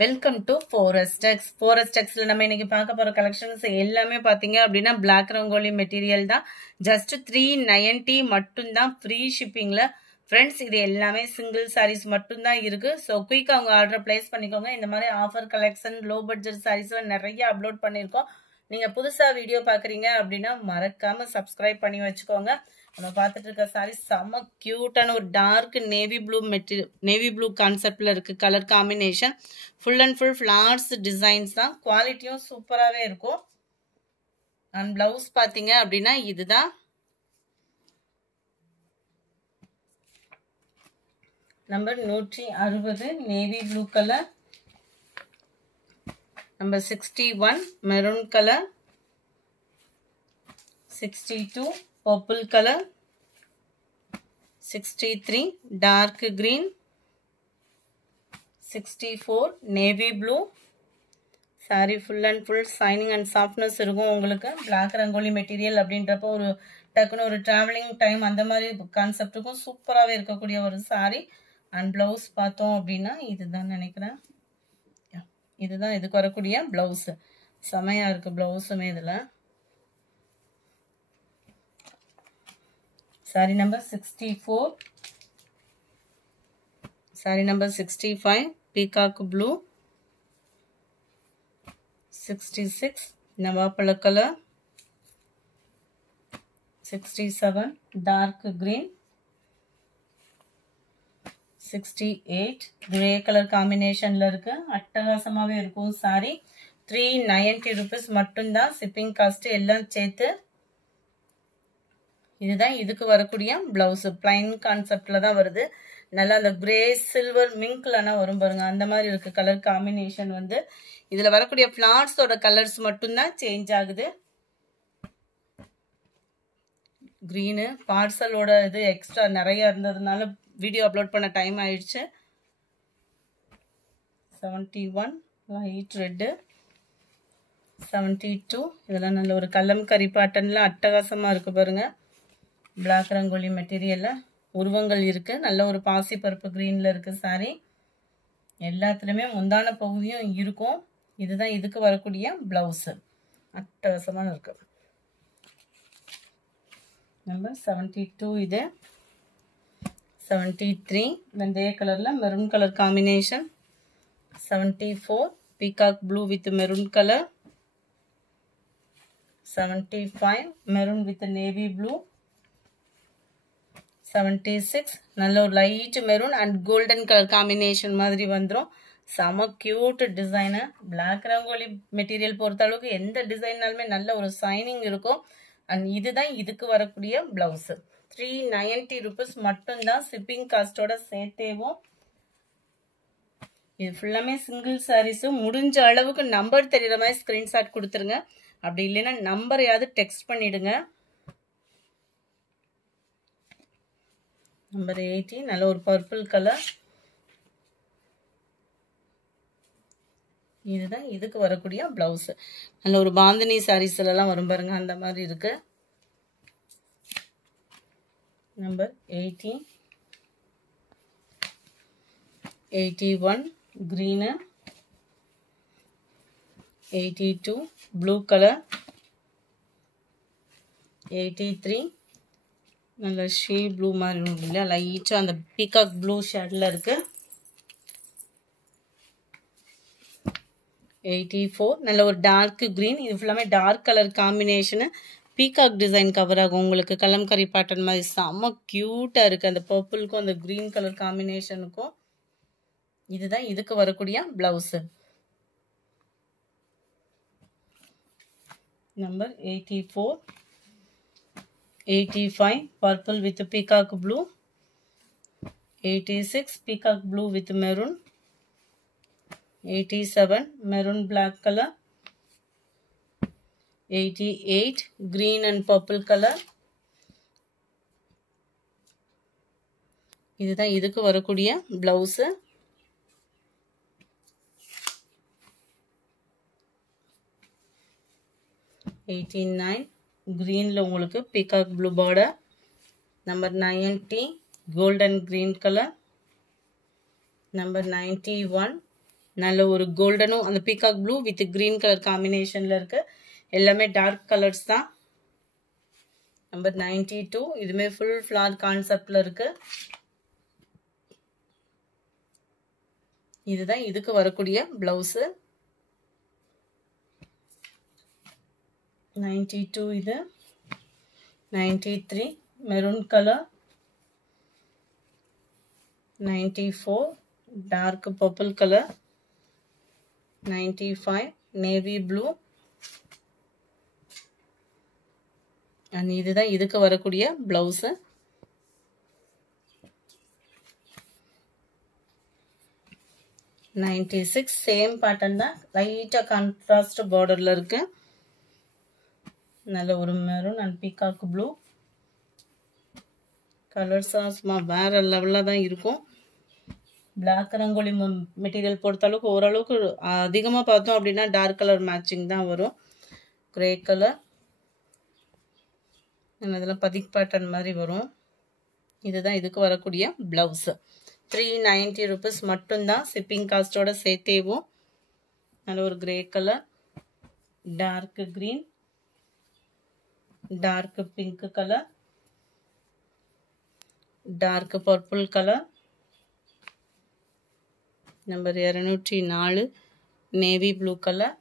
Welcome to ஃபோரஸ்டெக்ஸ். ஃபோரஸ்டெக்ஸ்ல நம்ம இன்னைக்கு பார்க்க போற கலெக்ஷன்ஸ் எல்லாமே பாத்தீங்க அப்படின்னா பிளாக் ரங்கோலி மெட்டீரியல் தான். ஜஸ்ட் 390 மட்டும் தான், ஃப்ரீ ஷிப்பிங்ல. ஃப்ரெண்ட்ஸ், இது எல்லாமே சிங்கிள் சாரீஸ் மட்டும் தான் இருக்கு. ஸோ குயிக்கா அவங்க ஆர்டர் பிளேஸ் பண்ணிக்கோங்க. இந்த மாதிரி ஆஃபர் கலெக்ஷன், லோ பட்ஜெட் சாரீஸ்ல நிறைய அப்லோட் பண்ணியிருக்கோம். நீங்க புதுசா வீடியோ பாக்குறீங்க அப்படின்னா மறக்காம சப்ஸ்கிரைப் பண்ணி வச்சுக்கோங்க. நம்ம பார்த்துட்டு இருக்க சாரி செம்ம கியூட்டான ஒரு dark navy blue material, navy blue கான்செப்ட்ல இருக்கு. Colour combination full and full florals designs தான். குவாலிட்டியும் சூப்பராகவே இருக்கும். அண்ட் பிளவுஸ் பார்த்தீங்க அப்படின்னா இதுதான். Number 160 navy blue colour. Number 61 maroon colour. 62 purple color. 63 dark green. 64 navy blue. saree full and full shining and softness இருக்கும் உங்களுக்கு. black rangoli material அப்படின்றப்போ ஒரு டக்குன்னு ஒரு டிராவலிங் டைம் அந்த மாதிரி கான்செப்டுக்கும் சூப்பராகவே இருக்கக்கூடிய ஒரு saree. அண்ட் பிளவுஸ் பார்த்தோம் அப்படின்னா இதுதான் நினைக்கிறேன். இதுதான் இதுக்கு வரக்கூடிய பிளவுஸ். செமையா இருக்கு பிளவுஸுமே இதில். Saree number 64. Saree number 65 peacock blue. 66 navapala color. 67 dark green. 68 grey color combination ல இருக்கு. அட்டகாசமாவே இருக்கும் saree. 390 rupees மட்டும் தான். shipping cost எல்லாம் சேர்த்து. இதுதான் இதுக்கு வரக்கூடிய பிளவுஸ். பிளைன் கான்செப்ட்ல தான் வருது. நல்லா அந்த கிரே சில்வர் மிங்க்லனா வரும் பாருங்க, அந்த மாதிரி இருக்கு கலர் காம்பினேஷன். வந்து இதுல வரக்கூடிய பிளாட்ஸோட கலர்ஸ் மட்டும்தான் சேஞ்ச் ஆகுது. கிரீனு பார்சலோட இது எக்ஸ்ட்ரா நிறைய இருந்ததுனால வீடியோ அப்லோட் பண்ண டைம் ஆயிடுச்சு. 71 லைட் ரெட்டு. 72 இதெல்லாம் நல்ல ஒரு கலம்கரி பேட்டர்ன்ல அட்டகாசமா இருக்கு பாருங்க. பிளாக் ரங்கோலி மெட்டீரியல்ல உருவங்கள் இருக்கு. நல்ல ஒரு பாசி பருப்பு கிரீன்ல இருக்கு சாரி. எல்லாத்துலயுமே முந்தான பகுதியும் இருக்கும். இதுதான் இதுக்கு வரக்கூடிய பிளவுஸ். அட்டகாசமா இருக்கு. நம்பர் 72 இது. 73 வெந்தய கலர்ல maroon colour combination. 74 peacock blue with maroon colour. 75 maroon with navy blue. 76 நல்ல ஒரு light maroon and golden colour combination மாதிரி வந்துடும். செம cute design. Black rangoli material பொறுத்த அளவுக்கு எந்த டிசைன்னாலுமே நல்ல ஒரு சைனிங் இருக்கும். அண்ட் இதுதான் இதுக்கு வரக்கூடிய பிளவுஸ். 390 rupees மட்டும்தான், ஷிப்பிங் காஸ்டோட சேர்த்தேவும். இது ஃபுல்லாமே சிங்கிள் சாரீஸ். முடிஞ்ச அளவுக்கு நம்பர் தெரியுற மாதிரி ஸ்கிரீன்ஷாட் கொடுத்துருங்க. அப்படி இல்லைன்னா நம்பரையாவது டெக்ஸ்ட் பண்ணிடுங்க. நம்பர் 80 நல்ல ஒரு பர்பிள் கலர். இதுதான் இதுக்கு வரக்கூடிய பிளவுஸ். நல்ல ஒரு பாந்தினி சாரீஸ்ல எல்லாம் வரும் பாருங்க, அந்த மாதிரி இருக்கு. Number 80 81 green. 82 blue colour. 83 நல்ல ஷீ ப்ளூ மாதிரி இல்லை, லைட்டா அந்த பீகாக் ப்ளூ ஷேட்ல இருக்கு. 84 நல்ல ஒரு டார்க் கிரீன். இது ஃபுல்லாமே dark colour combination. Peacock design cover ஆகும் உங்களுக்கு. கலம்கரி பேட்டர்ன் மாதிரி செம்ம கியூட்டா இருக்கு. அந்த பர்பிளுக்கும் அந்த கிரீன் கலர் காம்பினேஷனுக்கும். இதுதான் இதுக்கு வரக்கூடிய blouse. Number 84 85 purple with peacock blue. 86 peacock blue with maroon. 87 maroon black color. 88 green and purple color. இதுதான் இதுக்கு வரக்கூடிய பிளவுஸ். 89 greenல உங்களுக்கு peacock blue border. Number 90 golden green colour. Number 91 நல்ல ஒரு கோல்டனும் அந்த peacock blue with green colour காம்பினேஷன்ல இருக்கு. எல்லாமே டார்க் கலர்ஸ் தான். நம்பர் 92 இதுமே ஃபுல் ஃப்ளார் கான்செப்ட்ல இருக்கு. இதுதான் இதுக்கு வரக்கூடிய பிளவுஸ். 92 இது. 93 maroon colour. 94 dark purple colour. 95 navy blue. And இதுதான் இதுக்கு வரக்கூடிய பிளவுஸ். 96 சேம் பேட்டர்ன் தான், லைட்டா கான்ட்ராஸ்ட் பார்டர்ல இருக்கு. நல்ல ஒரு maroon and peacock blue colours சும்மா வேற லெவல்ல தான் இருக்கும். பிளாக் ரங்கோலி மெட்டீரியல் பொறுத்த அளவுக்கு ஓரளவுக்கு அதிகமாக பார்த்தோம் அப்படின்னா டார்க் கலர் மேட்சிங் தான் வரும். கிரே கலர் இதெல்லாம் பதிக் பேட்டர்ன் மாதிரி வரும். இதுதான் இதுக்கு வரக்கூடிய பிளவுஸ். 390 rupees மட்டும்தான், ஷிப்பிங் காஸ்டோட சேர்த்தேவும். நல்ல ஒரு grey colour, dark green, dark pink colour, dark purple colour. Number 204 navy blue colour.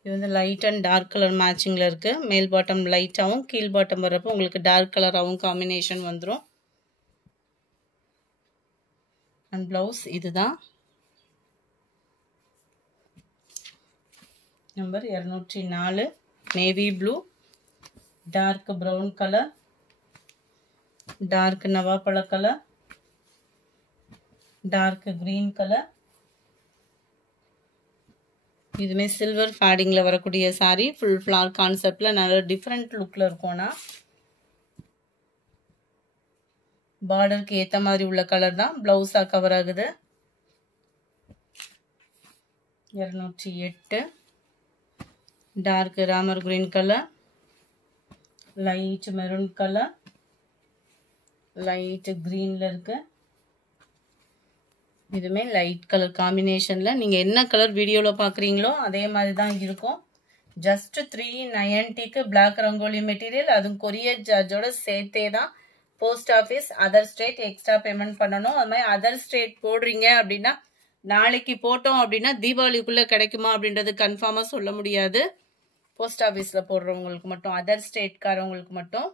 இது வந்து லைட் அண்ட் டார்க் கலர் மேட்சிங்கில் இருக்குது. மேல் பாட்டம் லைட்டாகவும் கீழ் பாட்டம் வர்றப்போ உங்களுக்கு டார்க் கலராகவும் காம்பினேஷன் வந்துடும். அண்ட் ப்ளவுஸ் இதுதான். Number 204 navy blue, dark brown colour, dark நவாப்பழ கலர், டார்க் கிரீன் கலர். இதுமே சில்வர் ஃபேடிங்ல வரக்கூடிய சாரி, ஃபுல் ஃப்ளார் கான்செப்ட்ல நல்ல டிஃப்ரெண்ட் லுக்ல இருக்கும்னா பார்டருக்கு ஏத்த மாதிரி உள்ள கலர் தான் பிளவுஸா கவர் ஆகுது. 208 dark Ramar green colour, light maroon colour, light கிரீன்ல இருக்கு. இதுமே லைட் கலர் காம்பினேஷன்ல நீங்க என்ன கலர் வீடியோல பாக்குறீங்களோ அதே மாதிரி தான் இருக்கும். ஜஸ்ட் 390க்கு பிளாக் ரங்கோலி மெட்டீரியல், அதுவும் கொரியர் சார்ஜோட சேர்த்தே தான். Post office other state extra payment பண்ணணும். அது மாதிரி அதர் ஸ்டேட் போடுறீங்க அப்படின்னா நாளைக்கு போட்டோம் அப்படின்னா தீபாவளிக்குள்ள கிடைக்குமா அப்படின்றது கன்ஃபார்மா சொல்ல முடியாது. போஸ்ட் ஆஃபீஸ்ல போடுறவங்களுக்கு மட்டும், அதர் ஸ்டேட்காரவங்களுக்கு மட்டும்.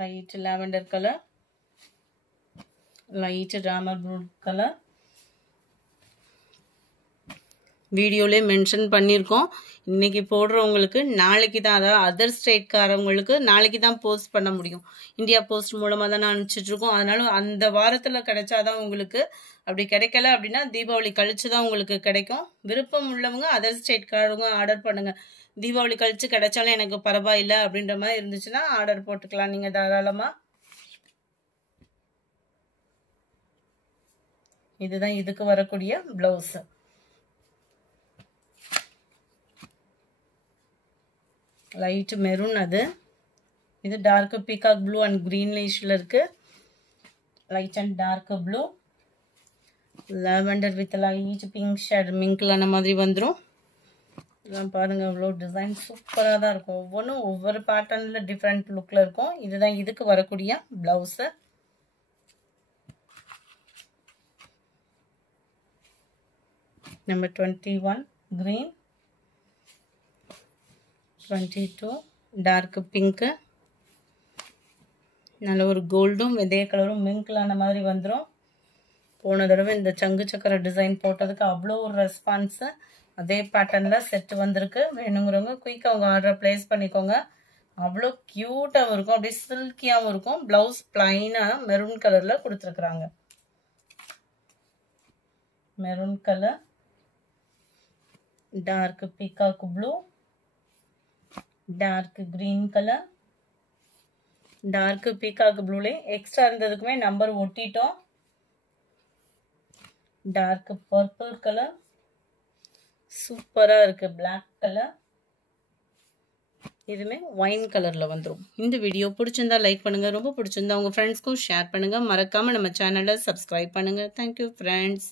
Light lavender colour, light Ramar blue colour. வீடியோலே மென்ஷன் பண்ணியிருக்கோம். இன்னைக்கு போடுறவங்களுக்கு நாளைக்கு தான், அதாவது அதர் ஸ்டேட்காரவங்களுக்கு நாளைக்கு தான் போஸ்ட் பண்ண முடியும். இந்தியா போஸ்ட் மூலமாக தான் அனுப்பிச்சிட்டு இருக்கோம். அதனால அந்த வாரத்தில் கிடைச்சாதான் உங்களுக்கு. அப்படி கிடைக்கல அப்படின்னா தீபாவளி கழிச்சு தான் உங்களுக்கு கிடைக்கும். விருப்பம் உள்ளவங்க அதர் ஸ்டேட்காரவங்க ஆர்டர் பண்ணுங்க. தீபாவளி கழிச்சு கிடைச்சாலும் எனக்கு பரவாயில்லை அப்படின்ற மாதிரி இருந்துச்சுன்னா ஆர்டர் போட்டுக்கலாம் நீங்க தாராளமா. இதுதான் இதுக்கு வரக்கூடிய பிளவுஸ். லைட் மெரூன் அது. இது டார்க் பீகாக் ப்ளூ அண்ட் கிரீனிஷ்ல இருக்கு. Light and dark blue, lavender with light pink shade மிங்க்லான மாதிரி வந்துடும். இதெல்லாம் பாருங்க, அவ்வளோ டிசைன் சூப்பராக தான் இருக்கும். ஒவ்வொன்றும் ஒவ்வொரு பேட்டர்னில் டிஃப்ரெண்ட் லுக்கில் இருக்கும். இதுதான் இதுக்கு வரக்கூடிய blouse. Number 21 green, 22 dark pink. நல்ல ஒரு கோல்டும் இதே கலரும் மிங்க்லான மாதிரி வந்துடும். போன தடவை இந்த சங்கு சக்கர டிசைன் போட்டதுக்கு அவ்வளோ ஒரு ரெஸ்பான்ஸு. அதே பேட்டர்னில் செட்டு வந்திருக்கு. வேணுங்கிறவங்க குயிக்காக அவங்க ஆர்டரை ப்ளேஸ் பண்ணிக்கோங்க. அவ்வளோ க்யூட்டாகவும் இருக்கும், அப்படியே சில்கியாகவும் இருக்கும். ப்ளவுஸ் பிளைனாக மெரூன் கலரில் கொடுத்துருக்குறாங்க. Maroon colour, dark peacock blue, dark green colour. Dark peacock ப்ளூலே எக்ஸ்ட்ரா இருந்ததுக்குமே நம்பர் ஒட்டிட்டோம். டார்க் பர்பிள் கலர் சூப்பரா இருக்கு. பிளாக் கலர், இதுவுமே ஒயின் கலரில் வந்துடும். இந்த வீடியோ பிடிச்சிருந்தா லைக் பண்ணுங்கள், ரொம்ப பிடிச்சிருந்தா உங்கள் ஃப்ரெண்ட்ஸ்க்கும் ஷேர் பண்ணுங்கள். மறக்காமல் நம்ம சேனலை சப்ஸ்கிரைப் பண்ணுங்கள். Thank you friends.